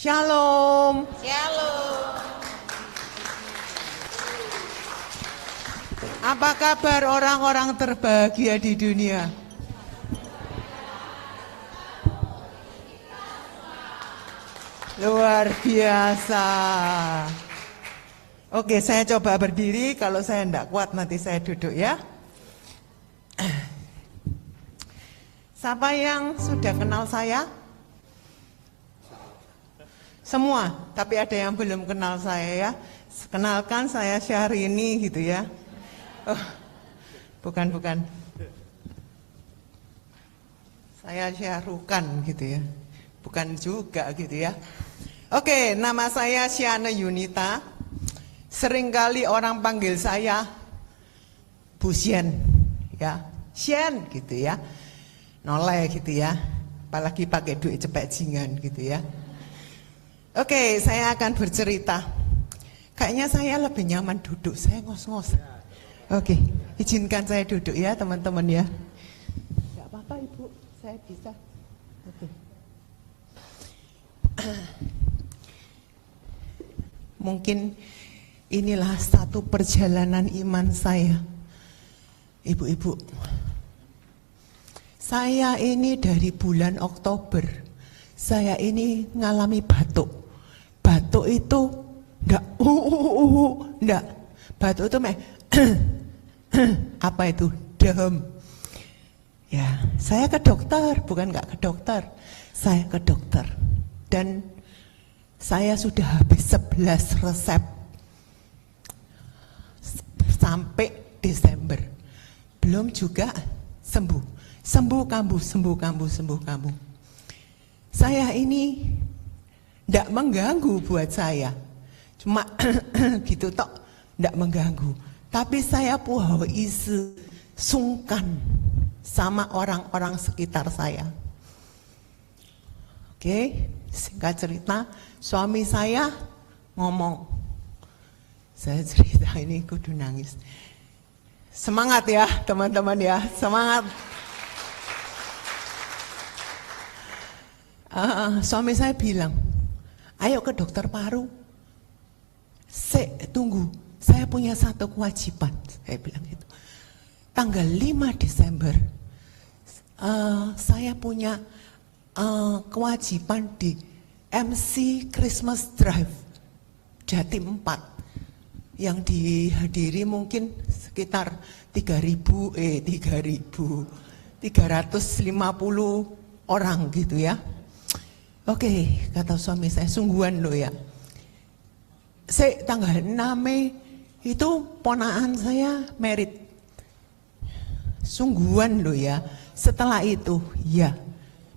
Shalom. Shalom. Apa kabar orang-orang terbahagia di dunia? Luar biasa. Oke, saya coba berdiri. Kalau saya tidak kuat nanti saya duduk ya. Siapa yang sudah kenal saya? Semua, tapi ada yang belum kenal saya ya. Kenalkan, saya Syahrini gitu ya. Oh, bukan. Saya Syahrukan gitu ya. Bukan juga gitu ya. Oke, nama saya Syana Yunita. Seringkali orang panggil saya Bu Sien ya. Sien gitu ya. Noleh gitu ya. Apalagi pakai duit cepet jingan gitu ya. Oke, saya akan bercerita. Kayaknya saya lebih nyaman duduk, saya ngos-ngos. Oke, izinkan saya duduk ya teman-teman ya. Gak apa-apa Ibu, saya bisa. Oke. Mungkin inilah satu perjalanan iman saya. Ibu-ibu, saya ini dari bulan Oktober, saya ini ngalami batuk. Batuk itu enggak. Batuk itu apa itu? Dem. Ya, saya ke dokter, bukan enggak ke dokter. Saya ke dokter. Dan saya sudah habis 11 resep. Sampai Desember. Belum juga sembuh. Sembuh kambuh. Saya ini tidak mengganggu buat saya, cuma gitu tok, tidak mengganggu. Tapi saya sungkan sama orang-orang sekitar saya. Oke, singkat cerita, suami saya ngomong, saya cerita ini kudu nangis. Semangat ya teman-teman ya, semangat. Suami saya bilang, ayo ke dokter paru. Tunggu, saya punya satu kewajiban. Saya bilang gitu. Tanggal 5 Desember, saya punya kewajiban di MC Christmas Drive Jatim 4 yang dihadiri mungkin sekitar 350 orang gitu ya. Oke, kata suami saya, sungguhan loh ya. Tanggal 6 Mei itu ponaan saya merit. Sungguhan loh ya. Setelah itu, ya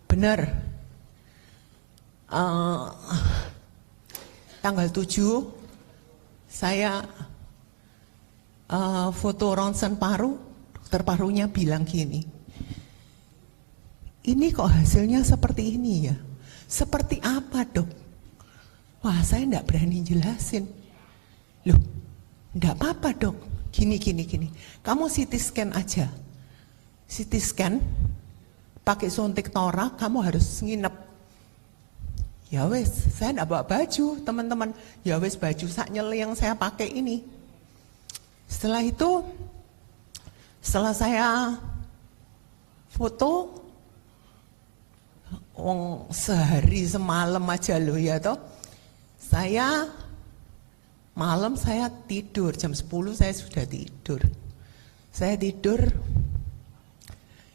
benar. Tanggal 7 saya foto ronsen paru, dokter parunya bilang gini, ini kok hasilnya seperti ini ya? Seperti apa dok? Wah saya enggak berani jelasin. Loh, enggak apa-apa dok, gini. Kamu CT scan aja. CT scan, pakai suntik torak, kamu harus nginep. Ya wes, saya enggak bawa baju teman-teman. Ya wes baju saknyel yang saya pakai ini. Setelah itu, setelah saya foto, sehari semalam aja loh ya toh. Malam saya tidur, jam 10 saya sudah tidur. Saya tidur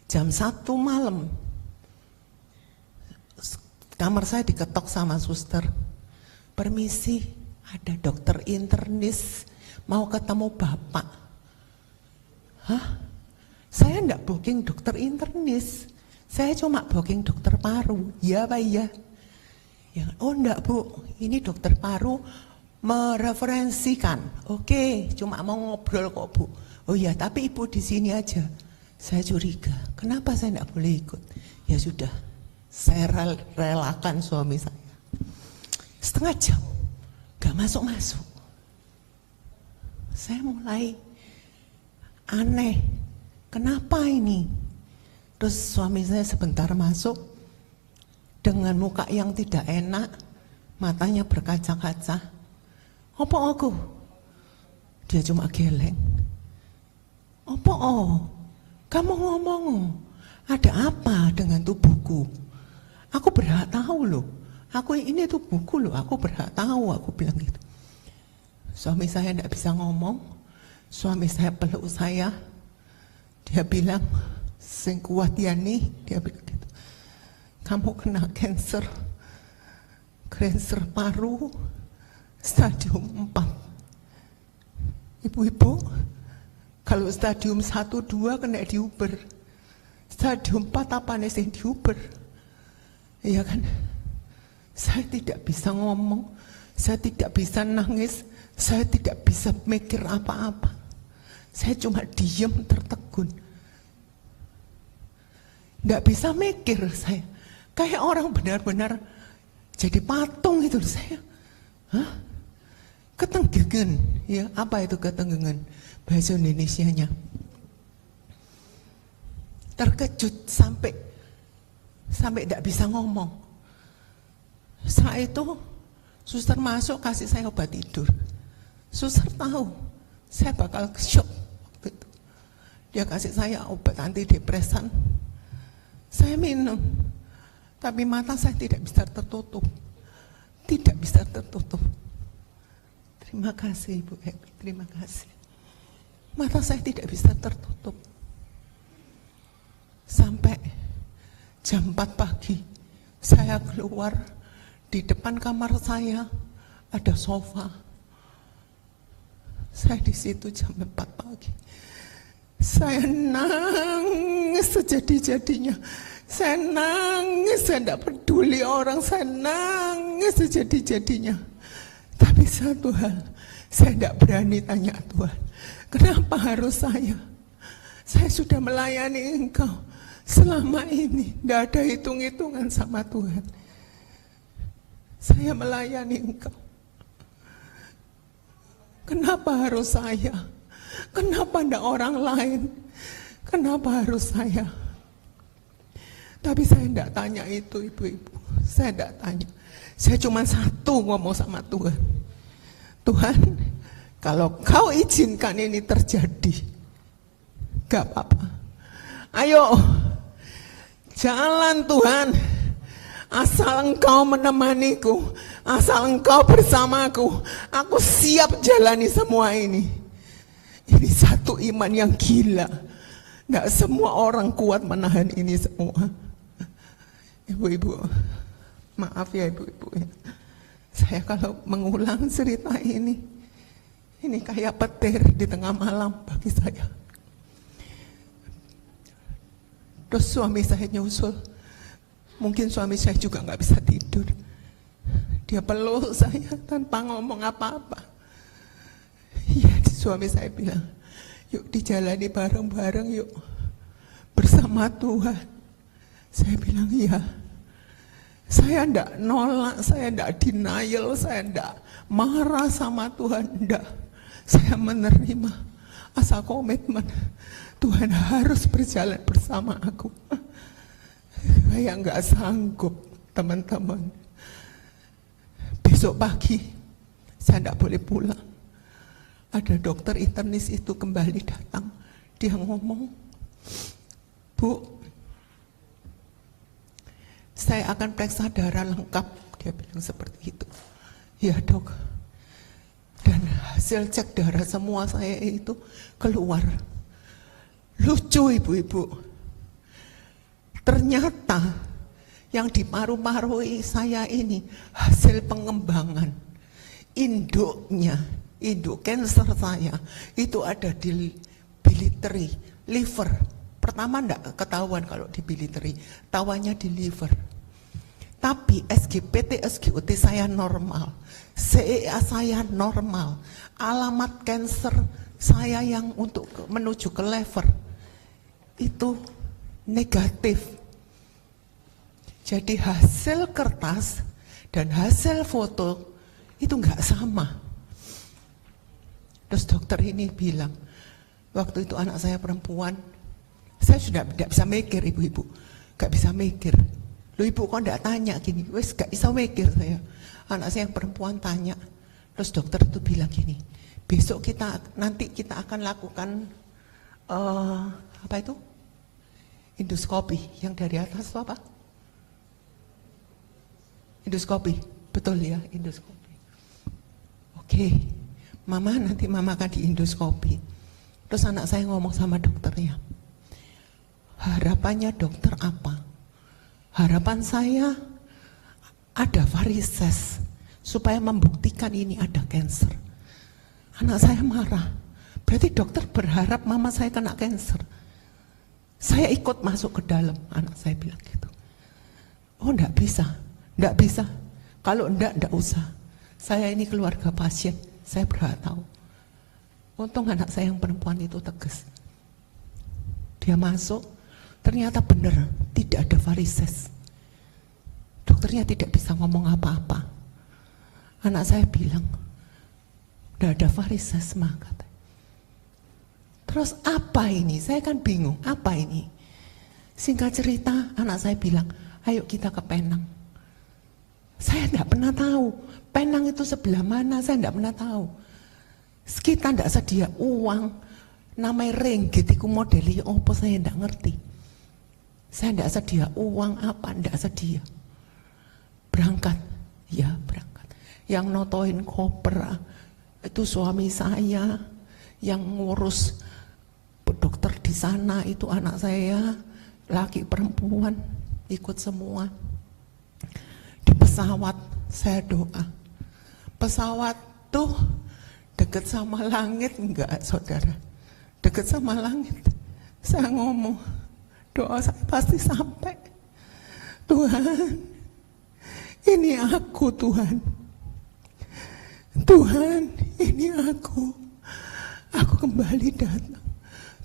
jam 1 malam. Kamar saya diketok sama suster. Permisi, ada dokter internis mau ketemu bapak. Hah? Saya enggak booking dokter internis. Saya cuma booking dokter paru. Ya Pak ya. Ya, oh enggak Bu, ini dokter paru mereferensikan. Oke, cuma mau ngobrol kok Bu. Oh ya, tapi Ibu di sini aja. Saya curiga, kenapa saya enggak boleh ikut? Ya sudah, saya relakan suami saya. Setengah jam, gak masuk-masuk. Saya mulai aneh, kenapa ini? Terus suami saya sebentar masuk dengan muka yang tidak enak, matanya berkaca-kaca. Apa aku? Dia cuma geleng. Apa kamu ngomong, ada apa dengan tubuhku? Aku berhak tahu loh. Aku ini tubuhku loh, aku berhak tahu, aku bilang gitu. Suami saya tidak bisa ngomong. Suami saya peluk saya. Dia bilang, sing kuat ya nih, dia bilang gitu. Kamu kena kanker paru stadium 4. Ibu-ibu, kalau stadium 1-2 kena diuber. Stadium 4 apa nih yang diuber? Iya kan? Saya tidak bisa ngomong, saya tidak bisa nangis, saya tidak bisa mikir apa-apa. Saya cuma diam tertegun. Tidak bisa mikir saya. Kayak orang benar-benar jadi patung itu saya. Hah? Ketenggengan, ya apa itu ketenggengan? Bahasa Indonesianya. Terkejut sampai tidak bisa ngomong. Setelah itu, suster masuk kasih saya obat tidur. Suster tahu saya bakal shock waktu itu. Dia kasih saya obat antidepresan. Saya minum, tapi mata saya tidak bisa tertutup. Tidak bisa tertutup. Terima kasih Ibu Happy, terima kasih. Mata saya tidak bisa tertutup. Sampai jam 4 pagi, saya keluar, di depan kamar saya ada sofa. Saya di situ jam 4 pagi. Saya nangis sejadi-jadinya. Saya nangis, saya tidak peduli orang, saya nangis sejadi-jadinya. Tapi satu hal, saya tidak berani tanya Tuhan, kenapa harus saya? Saya sudah melayani Engkau selama ini, tidak ada hitung-hitungan sama Tuhan. Saya melayani Engkau. Kenapa harus saya? Kenapa tidak orang lain? Kenapa harus saya? Tapi saya tidak tanya itu, ibu-ibu. Saya tidak tanya. Saya cuma satu ngomong sama Tuhan. Tuhan, kalau Kau izinkan ini terjadi, gak apa-apa. Ayo, jalan Tuhan. Asal Engkau menemaniku, asal Engkau bersamaku, aku siap jalani semua ini. Ini satu iman yang gila. Gak semua orang kuat menahan ini semua. Ibu-ibu, maaf ya ibu-ibu. Saya kalau mengulang cerita ini kayak petir di tengah malam bagi saya. Terus suami saya nyusul. Mungkin suami saya juga gak bisa tidur. Dia peluk saya tanpa ngomong apa-apa. Ya, suami saya bilang, yuk dijalani bareng-bareng yuk. Bersama Tuhan. Saya bilang iya. Saya enggak nolak, saya enggak denial, saya enggak marah sama Tuhan, enggak. Saya menerima asal komitmen. Tuhan harus berjalan bersama aku. Saya enggak sanggup, teman-teman. Besok pagi, saya enggak boleh pulang. Ada dokter internis itu kembali datang. Dia ngomong, Bu, saya akan periksa darah lengkap. Dia bilang seperti itu. Ya dok. Dan hasil cek darah semua saya itu keluar. Lucu ibu-ibu. Ternyata yang di paru-paru saya ini hasil pengembangan. Induk kanker saya itu ada di biliary, liver. Pertama enggak ketahuan kalau di biliary, tahuannya di liver. Tapi SGPT, SGOT saya normal, CEA saya normal, alamat kanker saya yang untuk menuju ke liver itu negatif. Jadi hasil kertas dan hasil foto itu enggak sama. Terus dokter ini bilang, waktu itu anak saya perempuan, saya sudah tidak bisa mikir ibu-ibu, gak bisa mikir. Loh ibu kok enggak tanya gini? Wes gak bisa mikir saya. Anak saya yang perempuan tanya. Terus dokter itu bilang gini, besok nanti kita akan lakukan apa itu? Endoskopi. Yang dari atas itu apa? Endoskopi. Betul ya, endoskopi. Oke. Nanti mama akan di endoskopi. Terus anak saya ngomong sama dokternya. Harapannya dokter apa? Harapan saya ada varises supaya membuktikan ini ada kanker. Anak saya marah. Berarti dokter berharap mama saya kena kanker. Saya ikut masuk ke dalam, anak saya bilang gitu. Oh enggak bisa. Kalau enggak usah. Saya ini keluarga pasien, saya berhak tahu. Untung anak saya yang perempuan itu tegas. Dia masuk, ternyata benar, tidak ada varises. Dokternya tidak bisa ngomong apa-apa. Anak saya bilang, udah ada varises mah katanya. Terus apa ini? Saya kan bingung, apa ini? Singkat cerita, anak saya bilang, ayo kita ke Penang. Saya tidak pernah tahu, Penang itu sebelah mana, saya tidak pernah tahu. Kita tidak sedia uang, namanya ringgit, itu modelnya apa saya tidak ngerti. Saya tidak sedia uang apa, tidak sedia. Berangkat, ya berangkat. Yang notoin koper, itu suami saya, yang ngurus dokter di sana itu anak saya, laki perempuan, ikut semua. Di pesawat saya doa. Pesawat tuh deket sama langit, enggak saudara? Deket sama langit. Saya ngomong, doa saya pasti sampai. Tuhan, ini aku Tuhan. Tuhan, ini aku. Aku kembali datang.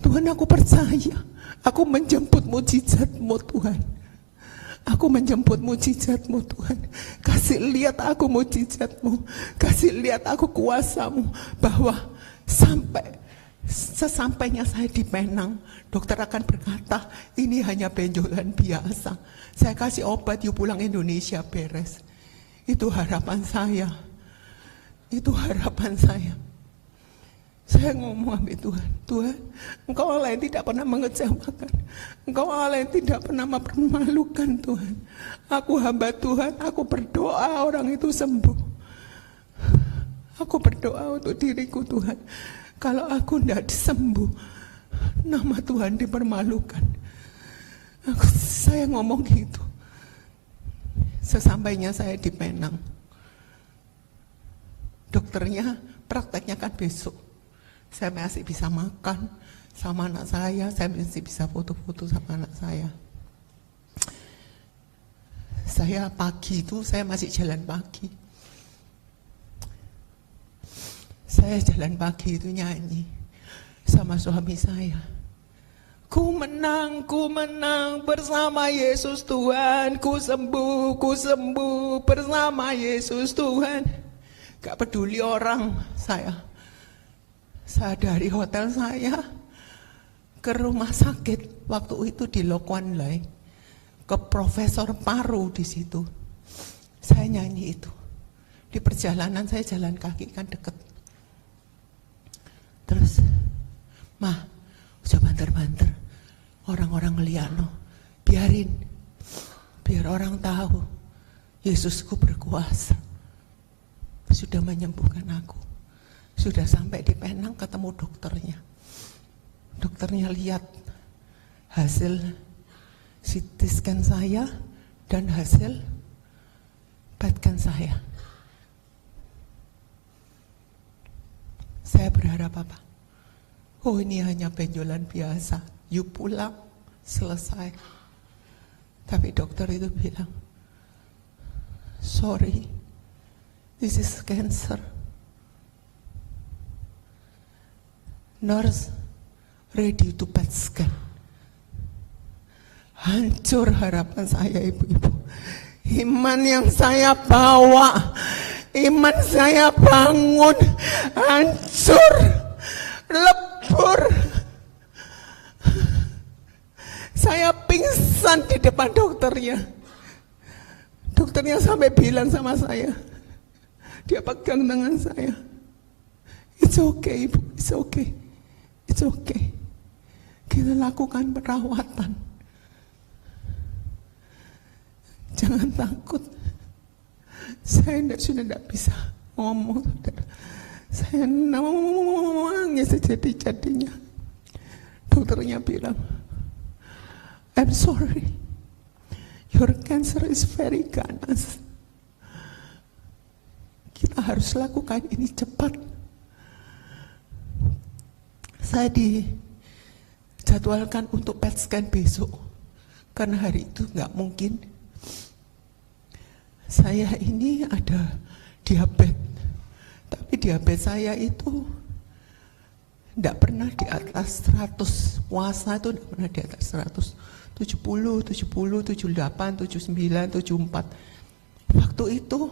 Tuhan, aku percaya. Aku menjemput mujizat-Mu Tuhan. Aku menjemput mujizat-Mu Tuhan. Kasih lihat aku mujizat-Mu. Kasih lihat aku kuasa-Mu. Bahwa sesampainya saya di Penang, dokter akan berkata, ini hanya benjolan biasa. Saya kasih obat, yuk pulang Indonesia beres. Itu harapan saya. Itu harapan saya. Saya ngomong sama Tuhan, Tuhan, Engkau Allah yang tidak pernah mengecewakan. Engkau Allah yang tidak pernah mempermalukan Tuhan. Aku hamba Tuhan, aku berdoa orang itu sembuh. Aku berdoa untuk diriku Tuhan. Kalau aku tidak disembuh, nama Tuhan dipermalukan. Saya ngomong gitu. Sesampainya saya di Penang, dokternya prakteknya kan besok. Saya masih bisa makan sama anak saya masih bisa foto-foto sama anak saya. Saya pagi itu, saya masih jalan pagi. Saya jalan pagi itu nyanyi sama suami saya. Ku menang bersama Yesus Tuhan. Ku sembuh bersama Yesus Tuhan. Gak peduli orang saya dari hotel saya ke rumah sakit waktu itu di Lokuan Lai, ke profesor paru di situ. Saya nyanyi itu. Di perjalanan saya jalan kaki kan deket. Terus, mah, udah banter-banter. Orang-orang ngeliat no, biar orang tahu Yesusku berkuasa. Sudah menyembuhkan aku. Sudah sampai di Penang ketemu dokternya. Dokternya lihat hasil CT scan saya dan hasil PET scan saya. Saya berharap apa? Oh, ini hanya benjolan biasa. You pulang, selesai. Tapi dokter itu bilang, sorry, this is cancer. Nurse ready to PET scan. Hancur harapan saya ibu-ibu. Iman yang saya bawa, iman saya bangun, hancur, lebur. Saya pingsan di depan dokternya. Dokternya sampai bilang sama saya, dia pegang tangan saya, "It's okay, Ibu, it's okay, it's okay. Kita lakukan perawatan. Jangan takut." Saya sudah tidak bisa ngomong, saudara. Saya nangis sejadi-jadinya. Dokternya bilang, "I'm sorry, your cancer is very ganas. Kita harus lakukan ini cepat." Saya dijadwalkan untuk PET scan besok, karena hari itu nggak mungkin. Saya ini ada diabetes, tapi diabetes saya itu tidak pernah di atas 100, puasa itu tidak pernah di atas 100, 70, 78, 79, 74. Waktu itu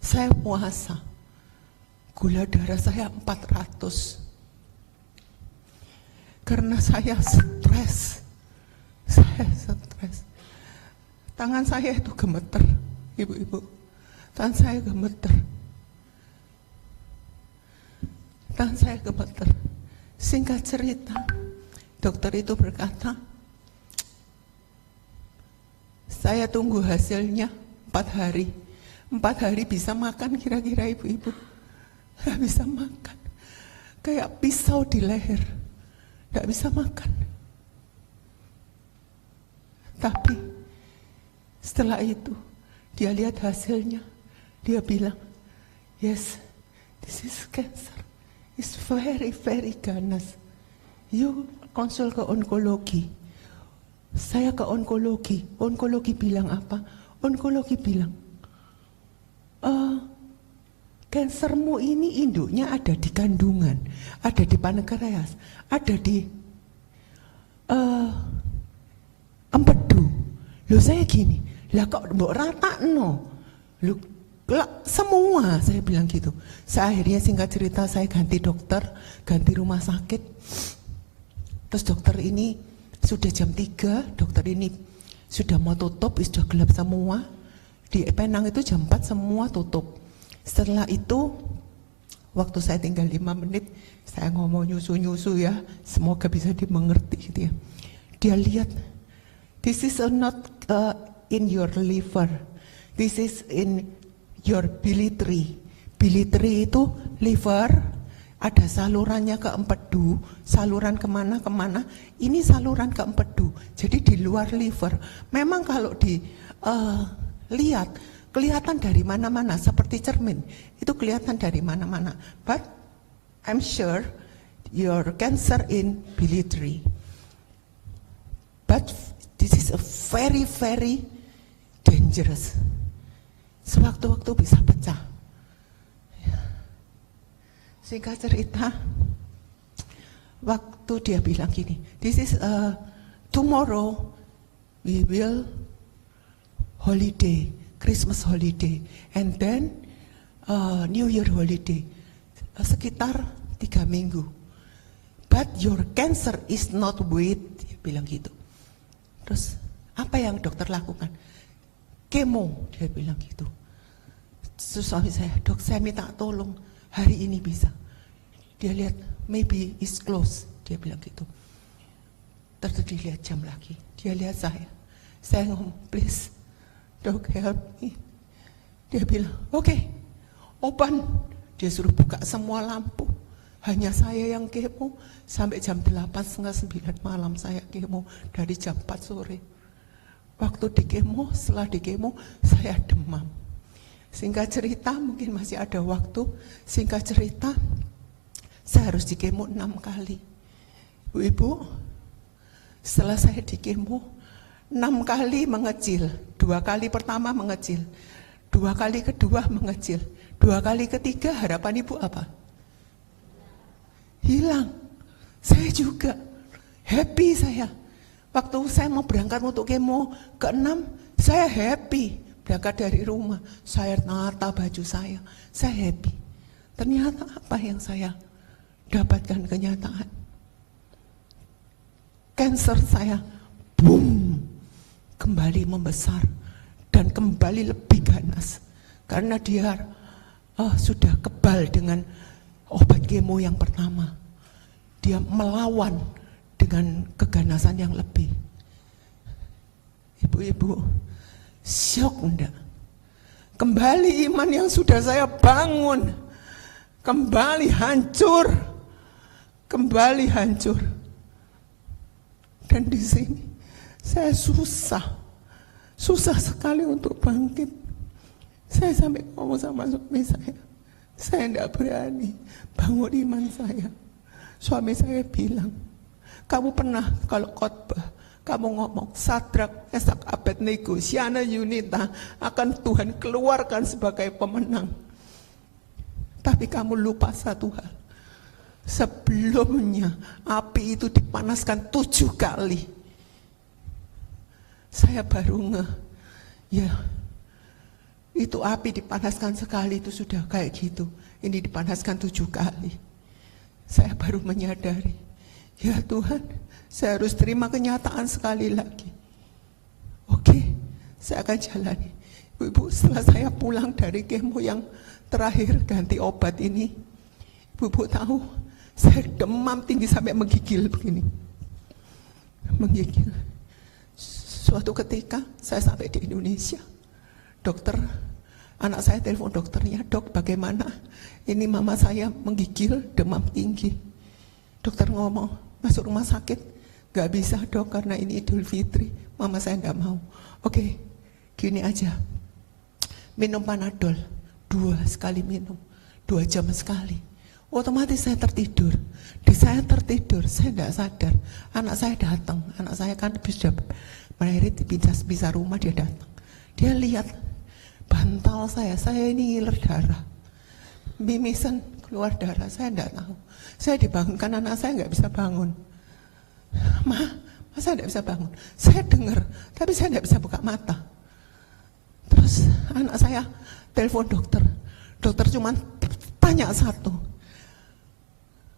saya puasa, gula darah saya 400. Karena saya stres, tangan saya itu gemeter, ibu-ibu, tangan saya gemeter. Singkat cerita, dokter itu berkata, "Saya tunggu hasilnya 4 hari. 4 hari bisa makan kira-kira, ibu-ibu?" Nggak bisa makan, kayak pisau di leher, nggak bisa makan. Tapi setelah itu dia lihat hasilnya, dia bilang, "Yes, this is cancer. It's very, very ganas. You konsul ke onkologi." Saya ke onkologi. Onkologi bilang apa? Onkologi bilang, "Kansermu ini induknya ada di kandungan, ada di pankreas, ada di empedu." Loh, saya gini, "Lah kok mbok ratakno? Loh, semua," saya bilang gitu. Saya akhirnya singkat cerita saya ganti dokter, ganti rumah sakit. Terus dokter ini sudah jam 3, dokter ini sudah mau tutup, sudah gelap semua. Di Penang itu jam 4 semua tutup. Setelah itu, waktu saya tinggal 5 menit, saya ngomong nyusu-nyusu ya, semoga bisa dimengerti gitu ya. Dia lihat, "This is not in your liver, this is in your biliary." Biliary itu liver, ada salurannya ke empedu, saluran kemana-kemana, ini saluran ke empedu, jadi di luar liver. Memang kalau dilihat, kelihatan dari mana-mana, seperti cermin, itu kelihatan dari mana-mana. But I'm sure your cancer in biliary. But this is a very, very dangerous. Sewaktu-waktu bisa pecah. Singkat cerita, waktu dia bilang gini, "This is tomorrow we will holiday, Christmas holiday, and then New Year holiday, sekitar 3 minggu. But your cancer is not with," dia bilang gitu. Terus apa yang dokter lakukan? "Kemo," dia bilang gitu. Terus suami saya, "Dok, saya minta tolong hari ini bisa." Dia lihat, "Maybe it's close," dia bilang gitu. Terus dia lihat jam lagi, dia lihat saya ngomong, "Please, Dok, help me." Dia bilang, "Oke, open." Dia suruh buka semua lampu. Hanya saya yang kemo, sampai jam 8, setengah 9 malam saya kemo, dari jam 4 sore. Waktu di kemo, setelah di kemo, saya demam. Singkat cerita, mungkin masih ada waktu, singkat cerita, saya harus di kemo 6 kali. Ibu-ibu, setelah saya di kemo, 6 kali mengecil. 2 kali pertama mengecil, 2 kali kedua mengecil, 2 kali ketiga harapan ibu apa? Hilang. Saya juga happy saya. Waktu saya mau berangkat untuk kemo ke-6, saya happy. Berangkat dari rumah, saya nata baju saya happy. Ternyata apa yang saya dapatkan kenyataan? Cancer saya, boom, kembali membesar dan kembali lebih ganas karena dia sudah kebal dengan obat kemo yang pertama. Dia melawan dengan keganasan yang lebih. Ibu-ibu, syok enggak? Kembali iman yang sudah saya bangun, kembali hancur, kembali hancur. Dan di sini saya susah sekali untuk bangkit. Saya sampai ngomong sama suami saya tidak berani bangun iman saya. Suami saya bilang, kamu pernah kalau khotbah, kamu ngomong Sadrak, Mesak, Abednego, Syana, Yunita akan Tuhan keluarkan sebagai pemenang. Tapi kamu lupa satu hal. Sebelumnya api itu dipanaskan 7 kali. Saya baru ya itu api dipanaskan sekali itu sudah kayak gitu. Ini dipanaskan 7 kali. Saya baru menyadari, ya Tuhan, saya harus terima kenyataan sekali lagi. Oke, saya akan jalani. Ibu, setelah saya pulang dari kemo yang terakhir ganti obat ini, ibu tahu, saya demam tinggi sampai menggigil begini. Menggigil. Suatu ketika saya sampai di Indonesia, anak saya telepon dokternya, dok bagaimana? Ini mama saya menggigil, demam tinggi. Dokter ngomong, masuk rumah sakit. Gak bisa dok, karena ini Idul Fitri. Mama saya gak mau. Oke, gini aja. Minum Panadol, 2 sekali minum, 2 jam sekali. Otomatis saya tertidur. Di saya tertidur, saya tidak sadar. Anak saya datang, anak saya kan sudah melahirkan bisa rumah, dia datang. Dia lihat bantal saya ini ngiler darah. Mimisan keluar darah, saya tidak tahu. Saya dibangunkan, anak saya nggak bisa bangun. Masa tidak bisa bangun? Saya dengar, tapi saya tidak bisa buka mata. Terus anak saya telepon dokter. Dokter cuma tanya satu,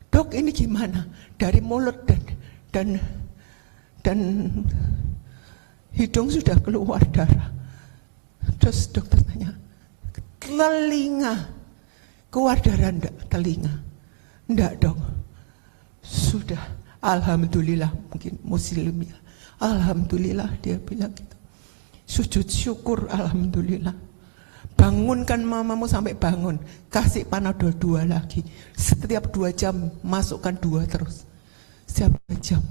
dok ini gimana? Dari mulut dan hidung sudah keluar darah. Terus dokter tanya, telinga keluar darah enggak? Telinga enggak dok. Sudah, alhamdulillah, mungkin muslim ya. Alhamdulillah, dia bilang gitu. Sujud syukur, alhamdulillah. Bangunkan mamamu sampai bangun, kasih Panadol 2 lagi. Setiap 2 jam masukkan 2 terus. Setiap 2 jam.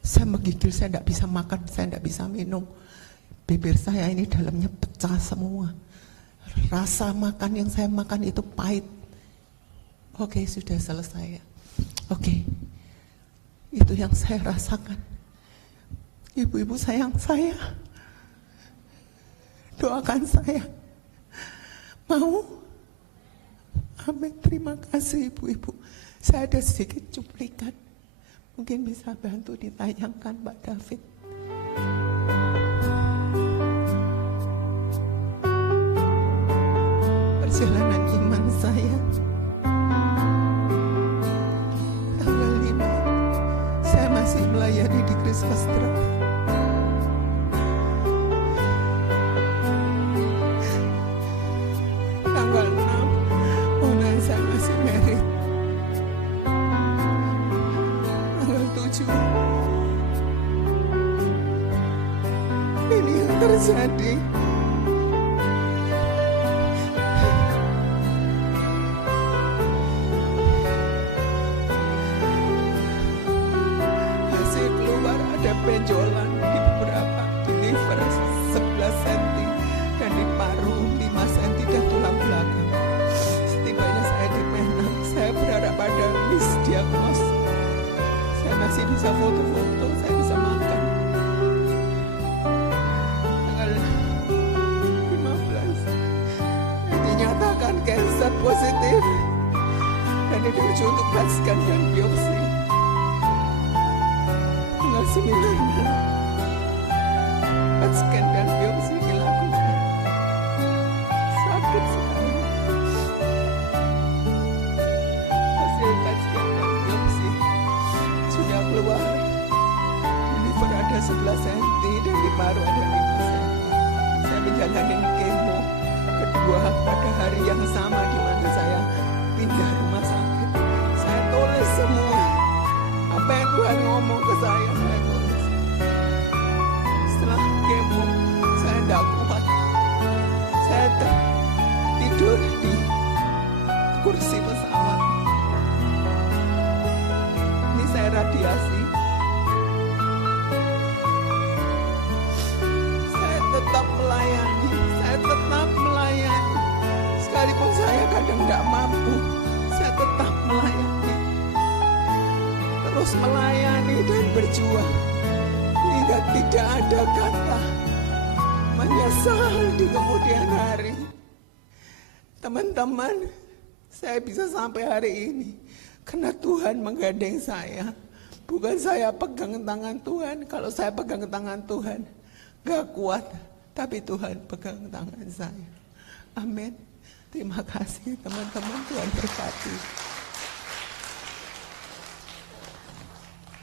Saya menggigil, saya tidak bisa makan, saya tidak bisa minum. Bibir saya ini dalamnya pecah semua. Rasa makan yang saya makan itu pahit. Oke, sudah selesai ya. Oke, itu yang saya rasakan. Ibu-ibu sayang saya, doakan saya. Mau? Amin, terima kasih ibu-ibu. Saya ada sedikit cuplikan, mungkin bisa bantu ditayangkan Pak David. Perjalanan iman saya tanggal 5, saya masih melayani di Grace Pastra. Tanggal 6, Mona saya masih married. Tanggal 7, ini yang terjadi. Hasil keluar ada benjolan di beberapa, di liver 11 cm dan di paru 5 cm dan tulang belakang. Setibanya saya di Penang, saya berharap ada misdiagnos. Saya masih bisa foto-foto, saya bisa makan. Tanggal 15 dinyatakan kanker positif dan dirujuk untuk PET scan dan biopsi. Tanggal 9 PET scan dan biopsi dilakukan. Sakit sekali. Hasil PET scan dan biopsi sudah keluar. Di liver ada 11 cm dan di paru ada 5 cm. Saya menjalani kemo kedua pada hari yang sama di mana saya pindah rumah sakit. Saya tulis semua apa yang Tuhan ngomong ke saya tulis. Setelah kemo saya tidak kuat, saya tidur di kursi pesawat. Ini saya radiasi. Saya tetap melayani, sekalipun saya kadang tidak mampu, saya tetap melayani, terus melayani dan berjuang hingga tidak ada kata menyesal di kemudian hari. Teman-teman, saya bisa sampai hari ini karena Tuhan menggandeng saya. Bukan saya pegang tangan Tuhan. Kalau saya pegang tangan Tuhan gak kuat, tapi Tuhan pegang tangan saya. Amin. Terima kasih teman-teman, Tuhan berkati.